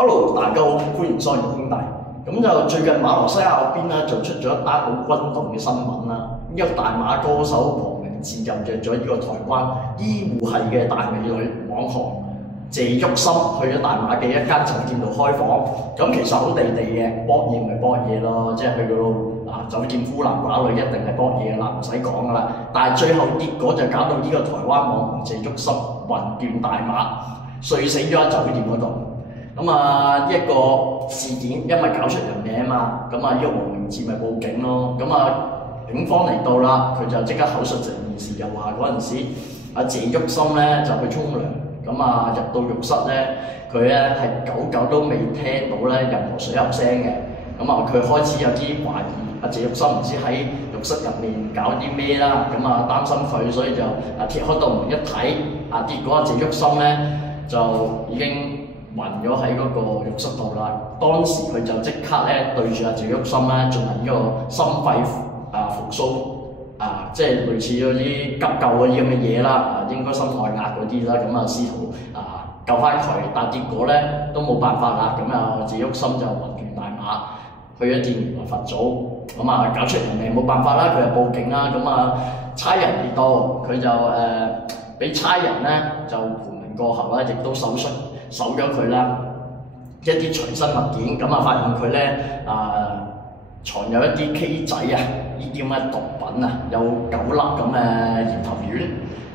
Hello，大家好，歡迎收睇兄弟。咁就最近馬來西亞嗰邊咧就出咗一單好轟動嘅新聞啦。呢個大馬歌手黃明志就約咗呢個台灣醫護系嘅大美女網紅謝郁心去咗大馬嘅一間酒店度開房。咁其實好地地嘅，搏嘢咪搏嘢咯，即係去嗰度酒店孤男寡女一定係搏嘢㗎啦，唔使講㗎啦。但係最後結果就搞到呢個台灣網紅謝郁心魂斷大馬，睡死咗喺酒店嗰度。呢一個事件因為搞出人命啊嘛，呢個黃明志咪報警咯。警方嚟到啦，佢就即刻口述成件事，又話嗰陣時阿謝郁心咧就去沖涼，入到浴室咧，佢咧係久都未聽到咧任何水喉聲嘅。佢開始有啲懷疑阿謝郁心唔知喺浴室入面搞啲咩啦，擔心佢，所以就揭開道門一睇，結果阿謝郁心咧就已經暈咗喺嗰個浴室度啦。當時佢就即刻咧對住阿謝郁心咧進行呢個心肺復甦即係類似嗰啲急救嗰啲咁嘅嘢啦，應該心外壓嗰啲啦。試圖救翻佢，但結果咧都冇辦法啦。謝郁心就魂斷大馬，去咗電源佛祖。搞出人命冇辦法啦，佢就報警啦。差人嚟到，佢就俾差人咧就盤問過後啦，亦都搜咗佢啦一啲隨身物件，發現佢咧藏有一啲 K 仔呢啲咁嘅毒品有9粒咁嘅搖頭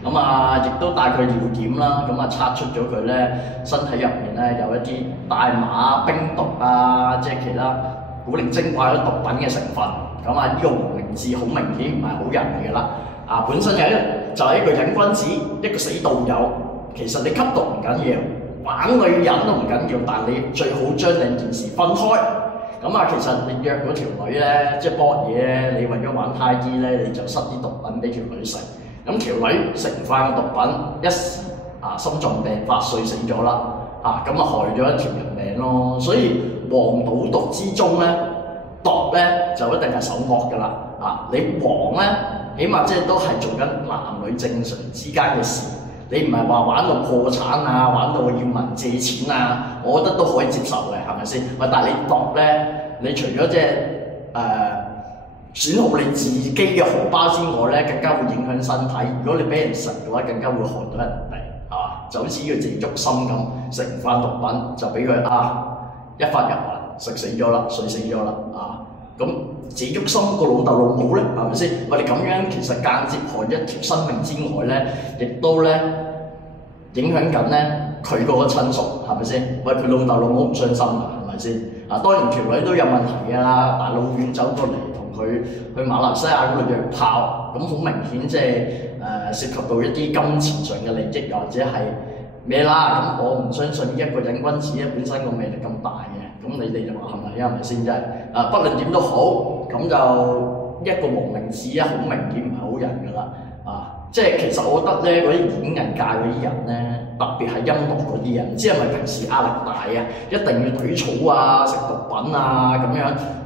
丸，亦都帶佢尿檢啦，測出咗佢咧身體入面咧有一啲大麻、冰毒即係其他古靈精怪嘅毒品嘅成分。呢個黃明志好明顯唔係好人嚟㗎啦，本身就係一個癮君子，一個死道友。其實你吸毒唔緊要，玩女人都唔緊要，但你最好將兩件事分開。其實你約嗰條女咧，即係搏嘢咧，你為咗玩太啲咧，你就塞啲毒品俾條女食。條女食唔翻個毒品，一時心臟病發睡死咗啦，害咗一條人命咯。所以黃賭毒之中咧，毒咧就一定係首惡㗎啦。你黃咧，起碼即係都係做緊男女正常之間嘅事。你唔係話玩到破產玩到要問借錢我覺得都可以接受嘅，係咪先？但係你毒咧，你除咗損耗你自己嘅荷包之外咧，更加會影響身體。如果你俾人食嘅話，更加會害到人哋，就好似呢個謝郁心咁，食唔翻毒品就俾佢一發入魂，食死咗啦，睡死咗啦咁謝郁心個老豆老母咧，係咪先？你咁樣其實間接害一條生命之外咧，亦都咧影響緊咧佢嗰個親屬，係咪先？佢老豆老母唔傷心㗎，係咪先？當然條女都有問題㗎啦，大老遠走過嚟同佢去馬來西亞嗰度約炮，好明顯即係涉及到一啲金錢上嘅利益，或者係咩啦？我唔相信一個癮君子本身個魅力咁大嘅。你哋就話係咪？係咪先？真係不論點都好，就一個黃明志好明顯唔係好人㗎啦。即係其實我覺得咧，嗰啲演藝界嗰啲人咧，特別係音樂嗰啲人，唔知係咪平時壓力大一定要懟草食毒品咁樣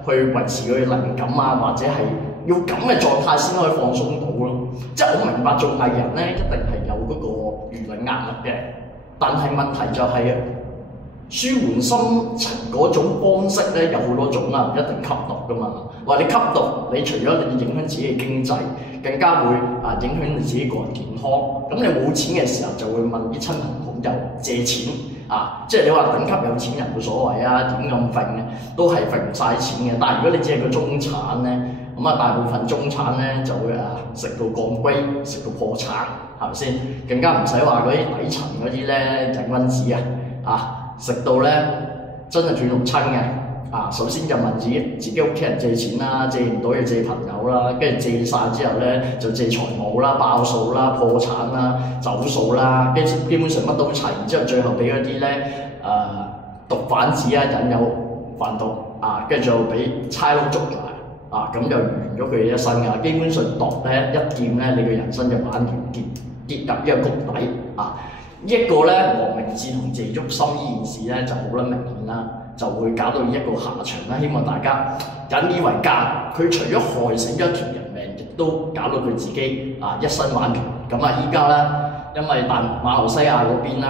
去維持佢嘅靈感或者係要咁嘅狀態先可以放鬆到咯。即係我明白做藝人咧，一定係有嗰個輿論壓力嘅，但係問題就係舒緩心情嗰種方式咧有好多種唔一定吸毒㗎嘛。你吸毒，你除咗你影響自己嘅經濟，更加會影響你自己個人健康。你冇錢嘅時候就會問啲親朋好友借錢即係你話頂級有錢人冇所謂點咁揈都係揈唔晒錢嘅。但係如果你只係個中產咧，大部分中產咧就會食到降龜，食到破產，係咪先？更加唔使話嗰啲底層嗰啲咧癮君子食到咧真係斷六親嘅。首先就問自己屋企人借錢啦，借唔到就借朋友啦，跟住借晒之後咧就借財務啦、爆數啦、破產啦、走數啦，跟住基本上乜都齊，然之後最後俾嗰啲咧毒販子引誘販毒跟住就俾差佬捉埋咁就完咗佢嘅一生㗎。基本上毒咧一劍咧，你嘅人生就玩完跌入呢個谷底呢一個咧，黃明志同謝郁心呢件事咧就好撚明顯啦，就會搞到呢一個下場啦。希望大家引以為戒。佢除咗害死咗一條人命，亦都搞到佢自己一身玩完。依家咧，因為馬來西亞嗰邊咧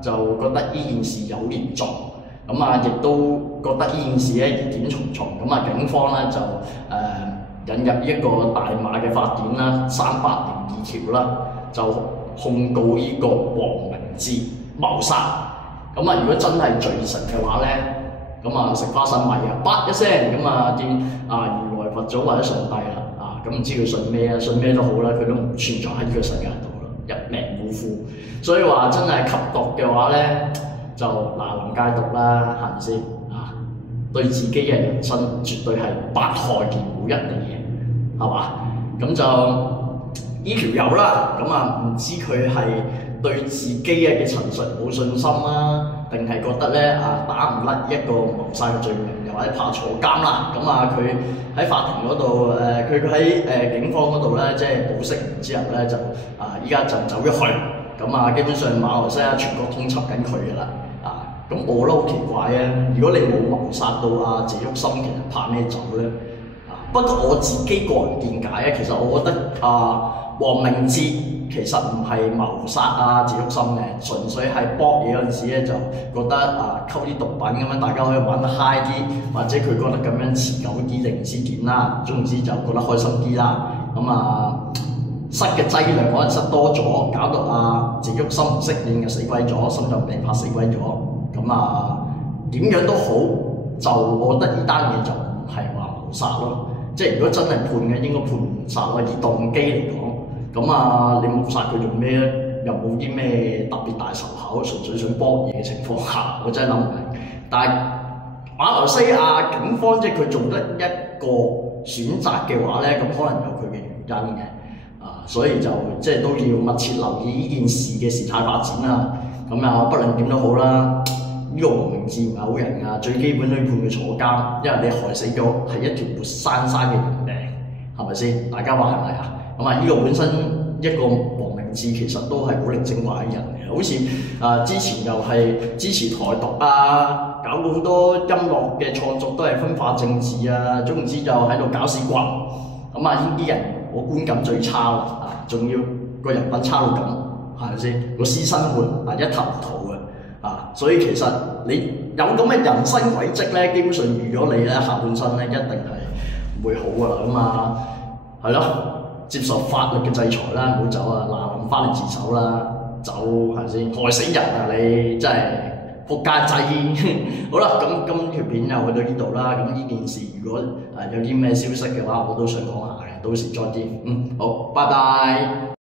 就覺得呢件事有嚴重，咁啊亦都覺得呢件事咧疑點重重，咁啊警方咧就引入一個大馬嘅法典啦，302條啦，就控告呢個黃明志謀殺。咁啊如果真係罪成嘅話咧，咁啊食花生米啊，啪一聲咁啊見如來佛祖或者上帝啦，咁唔知佢信咩啊，信咩都好啦，佢都唔存在喺呢個世界度啦，一命嗚呼。所以話真係吸毒嘅話咧，就臨戒毒啦，係咪先啊？對自己嘅人生絕對係百害而無一利嘅，係嘛？咁就呢條友啦，咁啊唔知佢係對自己嘅陳述冇信心啦，定係覺得咧打唔甩一個謀殺嘅罪名，又或者怕坐監啦。咁啊佢喺法庭嗰度佢喺警方嗰度咧，即係保釋完之後咧就依家就走咗去。咁啊基本上馬來西亞全國通緝緊佢㗎啦。咁我都好奇怪啊！如果你冇謀殺到謝旭森，其實怕咩走咧？不過我自己個人見解咧，其實我覺得黃明志其實唔係謀殺謝旭森嘅，純粹係搏嘢嗰陣時咧就覺得溝啲毒品咁樣，大家可以玩得 high 啲，或者佢覺得咁樣持久啲定唔知點啦，總之就覺得開心啲啦。咁塞嘅劑量可能塞多咗，搞到謝旭森唔適應就死鬼咗，心臟病發死鬼咗。咁點樣都好，就我覺得呢單嘢就唔係話謀殺咯。即係如果真係判嘅，應該判謀殺咯。以動機嚟講，咁你謀殺佢做咩咧？又冇啲咩特別大仇口，純粹想幫嘢嘅情況下，我真係諗唔明。但係馬來西亞警方即係佢做得一個選擇嘅話咧，咁可能有佢嘅原因嘅。所以就即係都要密切留意呢件事嘅事態發展啦。咁不論點都好啦，呢個黃明志唔係好人啊，最基本都要判佢坐監，因為你害死咗係一條活生生嘅人命，係咪先？大家話係咪啊？呢個本身一個黃明志其實都係古靈精怪嘅人嚟，好似之前又係支持台獨搞到好多音樂嘅創作都係分化政治總之就喺度搞屎棍。呢啲人我觀感最差啦，仲要個人品差到咁，係咪先？個私生活一頭唔土嘅，所以其實你有咁嘅人生軌跡咧，基本上預咗你咧下半生咧一定係唔會好噶啦。係咯，接受法律嘅制裁啦，唔好走諗翻嚟自首啦，走係咪先？害死人你真係仆街仔。好啦，咁今條片又去到呢度啦。咁呢件事如果有啲咩消息嘅話，我都想講下嘅，到時再見。好，拜拜。